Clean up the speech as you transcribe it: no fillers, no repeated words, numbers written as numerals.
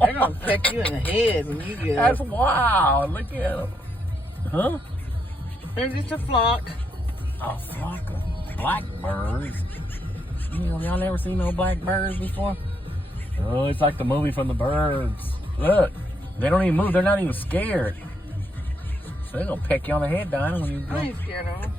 They're gonna peck you in the head when you get That's up. wild. Look at them. Huh? They're just a flock. A flock of blackbirds. Y'all never seen no blackbirds before? Oh, it's like the movie from the birds. Look, they don't even move. They're not even scared. So they're gonna peck you on the head, Dinah, when you go. I ain't scared of them.